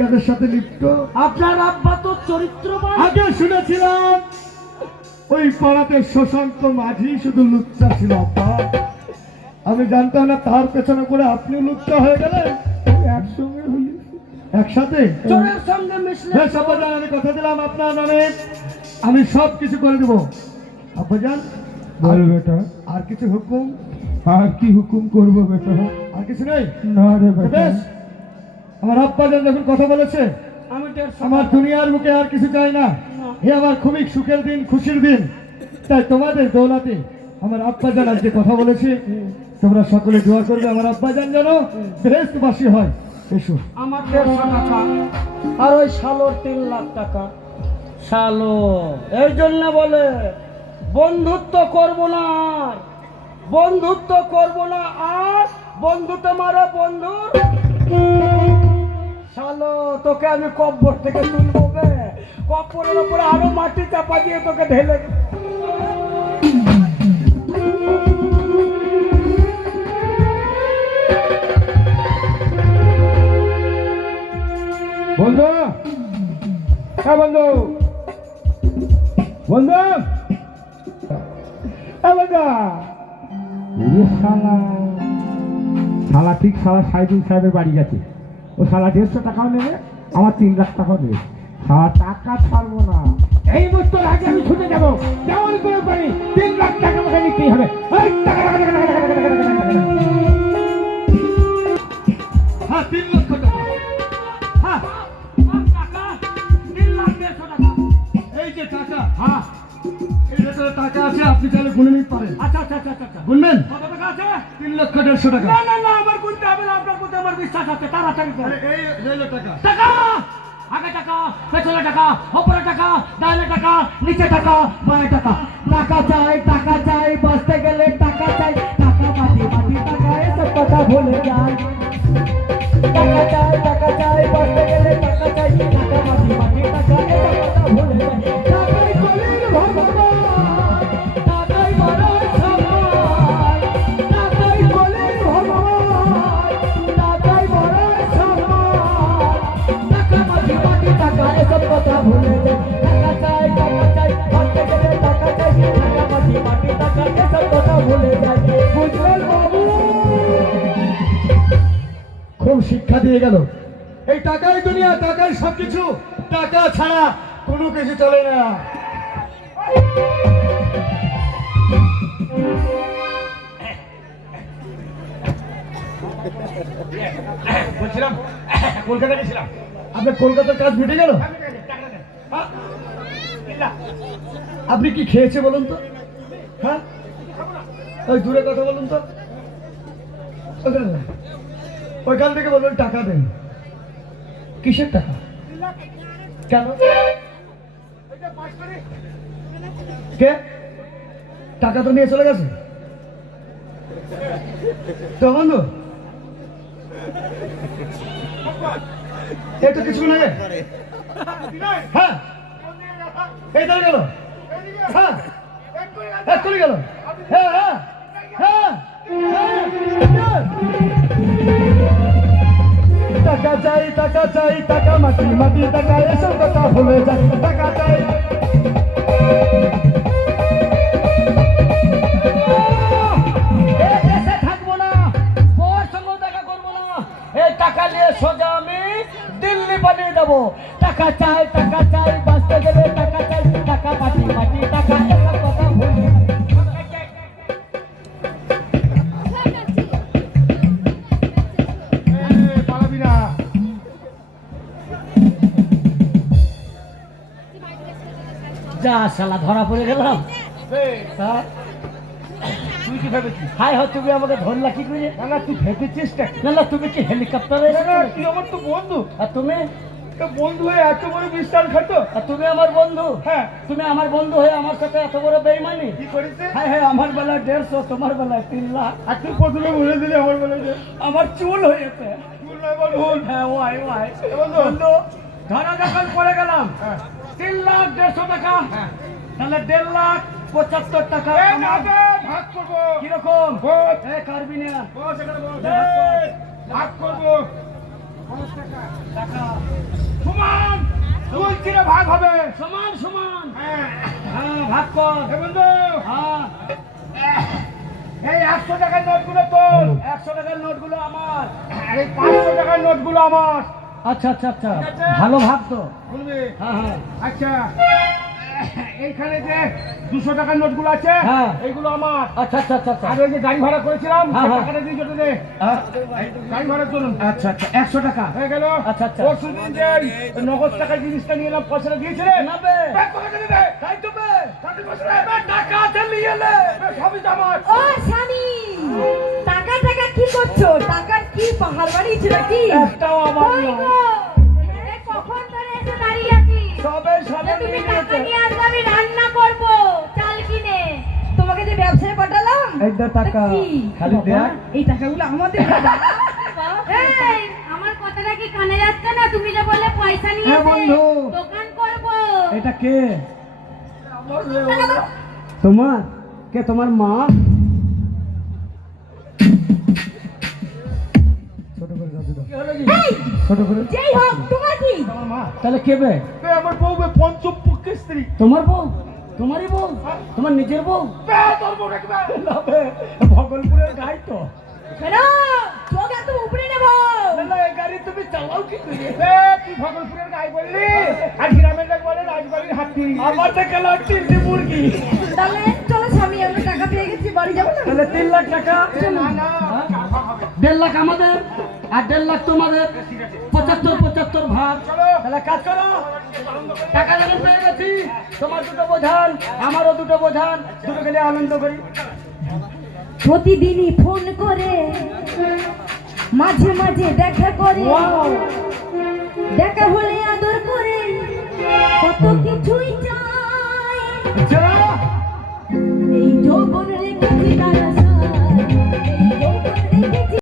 কাদের সাথে লিপ্ত? আপনার আব্বা তো চরিত্রবান। আগে শুনেছিলাম ওই পাড়াতে শশাঙ্ক মাঝি শুধু লুচ্চা ছিল। আব্বা, আমি জানতাম না তার পেছনে করে আপনি লুচ্চা হয়ে গেলেন। একসঙ্গে হলি, একসাথে চোরের সঙ্গে মিশলে। বেশ আব্বাজান, আমি কথা দিলাম আপনার নামে আমি সব কিছু করে দেবো। আব্বাজান বল বেটা, আর কিছু হুকুম? আর কি হুকুম করবো বেটা? আর কিছু নেই? না রে তো বেটা। বেশ, আমার আব্বাজান যখন কথা বলেছে, আমি আমার দুনিয়ার বুকে আর কিছু চাই না। এ আমার খুবই সুখের দিন, খুশির দিন। তাই তোমাদের দৌলাতে আমার আব্বাজান আজকে কথা বলেছে, তোমরা সকলে দোয়া করবে আমার আব্বাজান যেন বেহেশতবাসী হয়। এসো। আমার 150 টাকা আর ওই শালোর 3 লাখ টাকা। শালো এই জন্য বলে বন্ধুত্ব করব না, আর বন্ধুত্ব করব না, আর বন্ধু তোমারও বন্ধুর। শালো তোকে আমি কব্বর থেকে তুলবো বে, কব্বরের উপরে আরো মাটি চাপা দিয়ে তোকে ঢেলে দেব। বন্ধু, হ্যাঁ বন্ধু, বন্ধু, বন্ধু, শালা শালা ঠিক শালা সাইদুল সাহেবের বাড়ি গেছে। ও শালা 150 টাকাও নেবে, আমার 3 লাখ টাকাও নেবে। শালা টাকা ছাড়বো না, এই মুহূর্তের আগে আমি ছুটে যাবো। যেমন করে পারি 3 লাখ টাকা আমাকে নিতেই হবে। এই টাকা, টাকা, টাকা, টাকা, টাকা, টাকা, টাকা, টাকা, টাকা। হ্যাঁ, 3 লক্ষ টাকা। হ্যাঁ, টাকা 3 লাখ 150 টাকা। এই যে টাকা, হ্যাঁ, এই ভেতরে টাকা আছে, আপনি চাইলে গুনে নিতে পারেন। আচ্ছা আচ্ছা আচ্ছা আচ্ছা। গুনবেন? কত টাকা আছে? 3 লক্ষ 150 টাকা। না না না, আমার গুনতে হবে না, আপনার প্রতি আমার বিশ্বাস আছে। তাড়াতাড়ি করুন। আরে এই রইল টাকা। টাকা, আগে টাকা, পেছনে টাকা, ওপরে টাকা, ডানে টাকা, নিচে টাকা, বামে টাকা। টাকা চাই, বাঁচতে গেলে টাকা চাই। টাকা মাটি মাটি টাকা, এসব কথা ভুলে যান। টাকা চাই, বাঁচতে গেলে টাকা চাই। টাকা মাটি মাটি টাকা, এসব কথা ভুলে যান। টাকাই কলির ভগবান, টাকাই বড় সম্মান। টাকাই কলির ভগবান, টাকাই বড় সম্মান। টাকা মাটি মাটি টাকা, এসব কথা ভুলে যান। টাকা চাই, বাঁচতে গেলে টাকা চাই। টাকা মাটি মাটি টাকা, এসব কথা ভুলে যান। বুঝলেন বাবু? খুব শিক্ষা দিয়ে গেল। এই টাকাই দুনিয়া, টাকাই সবকিছু। টাকা ছাড়া কোনো কিছু চলে না। বলছিলাম কলকাতা গেছিলাম। আপনার কলকাতার কাজ মিটে গেল? হ্যাঁ? আপনি কি খেয়েছে বলুন তো? হ্যাঁ, ওই দূরে কথা বলুন তো। ওখানে না। ওইখান থেকে বলবেন টাকা দেন। কিসের টাকা? কেন? কে টাকা তো নিয়ে চলে গেছে তো বন্ধু। এই তো কিছু না। হ্যাঁ, এই তো গেল। হ্যাঁ, এক্ষুনি গেল। হ্যাঁ হ্যাঁ হ্যাঁ হ্যাঁ। টাকা চাই, টাকা মাটি মাটি টাকা, এসব কথা ভুলে যায়। টাকা চাই। এই দেশে থাকবো না, বউয়ের সঙ্গেও দেখা করবো না। এই টাকা নিয়ে সোজা আমি দিল্লি পালিয়ে যাবো। টাকা চাই, বাঁচতে গেলে টাকা চাই। টাকা মাটি মাটি টাকা, এসব কথা ভুলে যান। পালাবি না। যা শালা ধরা পড়ে গেলাম। হ্যাঁ? তুই কি ভেবেছিস? হাই হো, তুমি আমাকে ধরলা কি করে? না না, তুই ভেবেছিস টা? না না, তুমি কি হেলিকপ্টারে না না, এসেছো? তুই আমার তো বন্ধু। আর তুমি? তো বন্ধু হয়ে এত বড় বিশ্বাসঘাতক? আর তুমি আমার বন্ধু? হ্যাঁ। তুমি আমার বন্ধু হয়ে আমার সাথে এত বড় বেইমানি? কি করেছে? হ্যাঁ হ্যাঁ, আমার বেলায় 150, তোমার বেলায় 3 লাখ। আর তুই প্রথমে বলে দিলি আমার বলে যে আমার চুল হয়েছে। ভুল নয় বল ভুল। হ্যাঁ, ওয়াই বন্ধু। বন্ধু, ধরা যখন পড়ে গেলাম হ্যাঁ। 3 লাখ 150 টাকা, হ্যাঁ। তাহলে 1.5 লাখ 75 টাকা। এ না দে, ভাগ করবো। কিরকম? বল। এ কারবি না। বস এখানে বস। এই, ভাগ করবো। সমান দুই তিনে ভাগ হবে। সমান সমান। হ্যাঁ হ্যাঁ ভাগ কর। এ বন্ধু, হ্যাঁ এই 100 টাকার নোটগুলো তোল, 100 টাকার নোটগুলো আমার। আর এই 500 টাকার নোটগুলো আমার। আচ্ছা আচ্ছা আচ্ছা, ঠিক আছে। ভালো ভাগ তো। বুঝলি? হ্যাঁ হ্যাঁ আচ্ছা, এইখানে যে 200 টাকার নোটগুলো আছে, হ্যাঁ। এইগুলো আমার। আচ্ছা আচ্ছা আচ্ছা আচ্ছা আর ওই যে গাড়ি ভাড়া করেছিলাম, হ্যাঁ, সেই হ্যাঁ। টাকাটা দিয়ে যেতে দে। হ্যাঁ। গাড়ি ভাড়া চলুন। আচ্ছা আচ্ছা 100 টাকা। হয়ে গেল। আচ্ছা, আচ্ছা। পরশুদিন যে ওই নগদ টাকার জিনিসটা নিয়ে এলাম, পয়সাটা দিয়েছিলে? না বে। ব্যাগ কোথায় দিলি রে? তাই তো বে। কাকে পয়সা রে? টাকা আছে নিয়ে এলে। সবই তো আমার। ও স্বামী, টাকা টাকা কি করছো? টাকার কি পাহাড় বাড়িয়েছো নাকি? একটাও আমার কই নয়। গো? এই কখন ধরে এসে দাঁড়িয়ে আছি? সবে যে সবে তুমি নিয়ে টাকা নিয়েছে। নিয়ে আসবে, আমি রান্না করব চাল কিনে। তোমাকে যে ব্যবসায় পাঠালাম, এই দে টাকা। তা কি? খালি বাবা, দেখ। এই টাকাগুলো আমাদের দাদা। এই, আমার কথাটা কি কানে যাচ্ছে না? তুমি যে বললে পয়সা নিয়ে হ্যাঁ, বন্ধু। দোকান করবো। এটা কে? তোমার কে? তোমার মা? ছোট করে দাও, দাও। কি হলো কি? এই, ছোট করে। যেই হোক, তোমার কি? আমার মা। তাহলে কে বে? বে, আমার বউ বে, পঞ্চম পক্ষের স্ত্রী। তোমার বউ? তোমারই বউ? তোমার নিজের বউ? বে, তোর বউ নাকি বে? না বে, ভগলপুরের গাই তো। শোনো, চোখ এত উপরে নেবো। না না, এই গাড়ি তুমি চালাও কি করে? বে, তুই ভগলপুরের গাই বললি? আর গ্রামের লোক বলে রাজবাড়ির হাতি। আমার থেকে লাখ 3টি মুরগি। তাহলে চলো স্বামী, আমরা টাকা পেয়ে গেছি, বাড়ি যাবো না? তাহলে 3 লাখ টাকা। না, না, হ্যাঁ? চার ভাগ হবে। 1.5 লাখ আমাদের আর 1.5 লাখ তোমাদের। 75 ভাগ। চলো। তাহলে কাজ করো, টাকা যখন পেয়ে গেছি, তোমার দুটো বোঝান, আমারও দুটো বোঝান, দুটো গেলে আনন্দ করি। প্রতিদিনই ফোন করে, মাঝে মাঝে দেখা করে, ওয়াও, দেখা হলে আদর করে, কত কিছুই চাই। যা। এই যৌবন রেখেছি তার